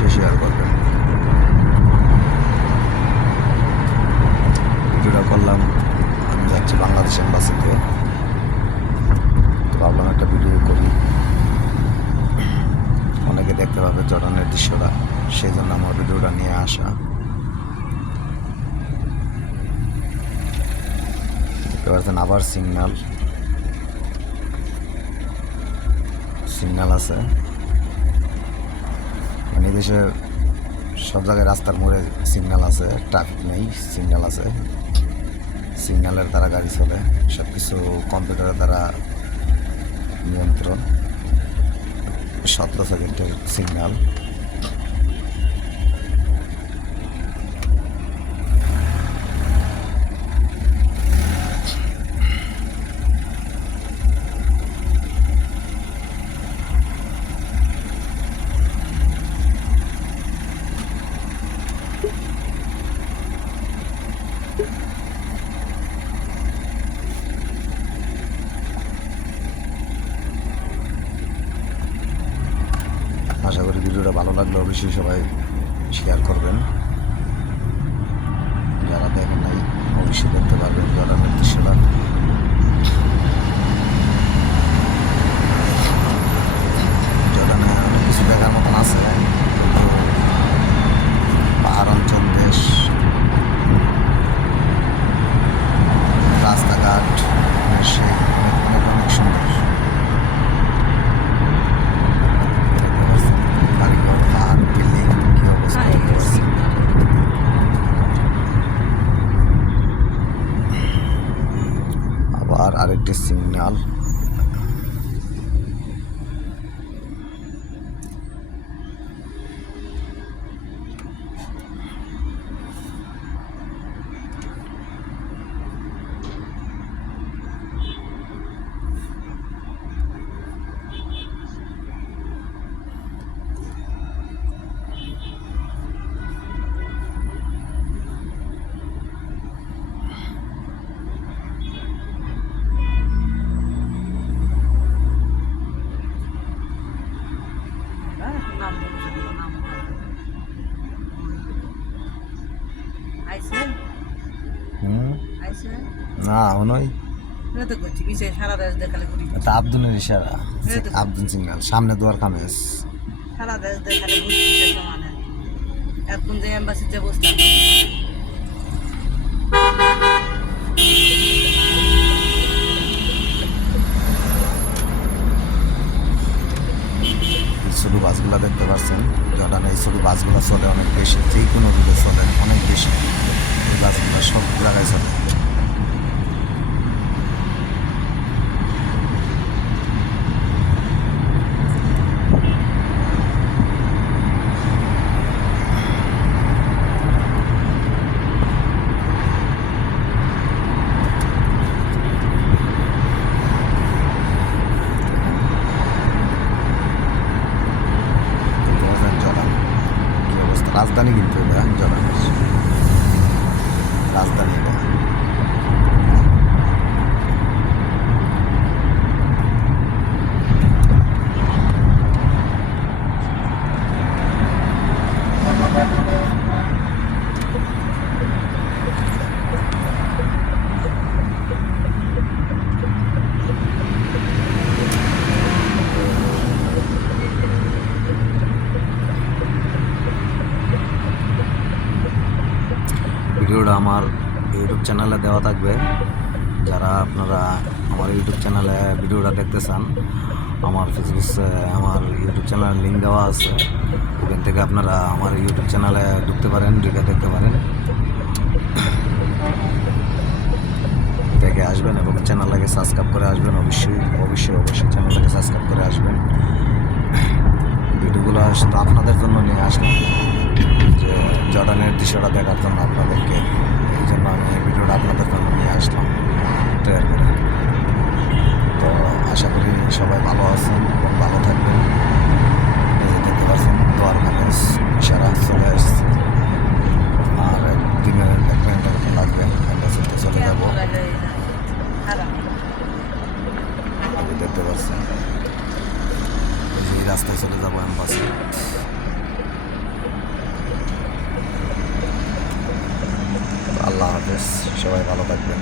অবশ্যই শেয়ার করবেন। ভিডিওটা করলাম, আমি যাচ্ছি বাংলাদেশ এম্বাসিতে, তো ভাবলাম একটা ভিডিও করি, অনেকে দেখতে পাবে জর্ডানের দৃশ্যটা, সেই জন্য আমার ভিডিওটা নিয়ে আসা। দেখতে পাচ্ছেন আবার সিগন্যাল আছে। মানে দেশে সব জায়গায় রাস্তার মোড়ে সিগন্যাল আছে, ট্রাফিক নেই, সিগন্যাল আছে। সিগন্যালের দ্বারা গাড়ি চলে, সব কিছু কম্পিউটারের দ্বারা নিয়ন্ত্রণ। 17 সেকেন্ডের সিগন্যাল। আশা করি ভিডিওটা ভালো লাগলে অবশ্যই সবাই শেয়ার করবেন। যারা দেখেন নাই অবশ্যই দেখতে পারবেন জর্ডানের দৃশ্যটা। জর্ডানে অনেক কিছু দেখার মতন আছে, পাহাড় অঞ্চল দেশ, রাস্তাঘাট সেই অনেক সুন্দর। বাড়িঘর, পাহাড়, বিল্ডিং, কি অবস্থা দেখতে পাচ্ছি। আবার আরেকটি সিগন্যাল। না নয়, এটা আব্দুলের ইশারা, আব্দুল সিগন্যাল, সামনে দুয়ার খামেস। সারা দেশ দেখালে বুঝতে সমানে এখন যে এম্বাসিতে বসতাম ছোট বাসগুলো দেখতে পাচ্ছেন, জর্ডানে এই ছোট বাসগুলো চলে অনেক বেশি, যে কোনো রুটে চলে অনেক বেশি। এই বাসগুলো সব জায়গায় চলে। রাজধানী কিন্তু এটা জর্ডানের রাজধানী এটা। ভিডিওটা আমার ইউটিউব চ্যানেলে দেওয়া থাকবে, যারা আপনারা আমার ইউটিউব চ্যানেলে ভিডিওটা দেখতে চান, আমার আমার ইউটিউব চ্যানেলের লিঙ্ক দেওয়া আছে, ওখান থেকে আপনারা আমার ইউটিউব চ্যানেলে ঢুকতে পারেন, ঢুকে দেখতে পারেন, দেখে আসবেন এবং চ্যানেলটাকে সাবস্ক্রাইব করে আসবেন। অবশ্যই চ্যানেলটাকে সাবস্ক্রাইব করে আসবেন। ভিডিওগুলো তো আপনাদের জন্য নিয়ে আসলাম, যে জর্ডানের দৃশ্যটা দেখার জন্য আপনাদেরকে, এই জন্য আমি এই ভিডিওটা আপনাদের জন্য নিয়ে আসলাম তৈরি করে। তো আশা করি সবাই ভালো আছেন এবং ভালো থাকবেন। দেখতে পাচ্ছেন দোয়ার খামেস ইশারা চলে আসছে, আর দিনের 1 ঘন্টার মতো লাগবে, এম্বাসিতে চলে যাবো। দেখতে পাচ্ছেন এই রাস্তায় চলে যাবো এম্বাসি। হাফেজ, সবাই ভালো থাকবেন।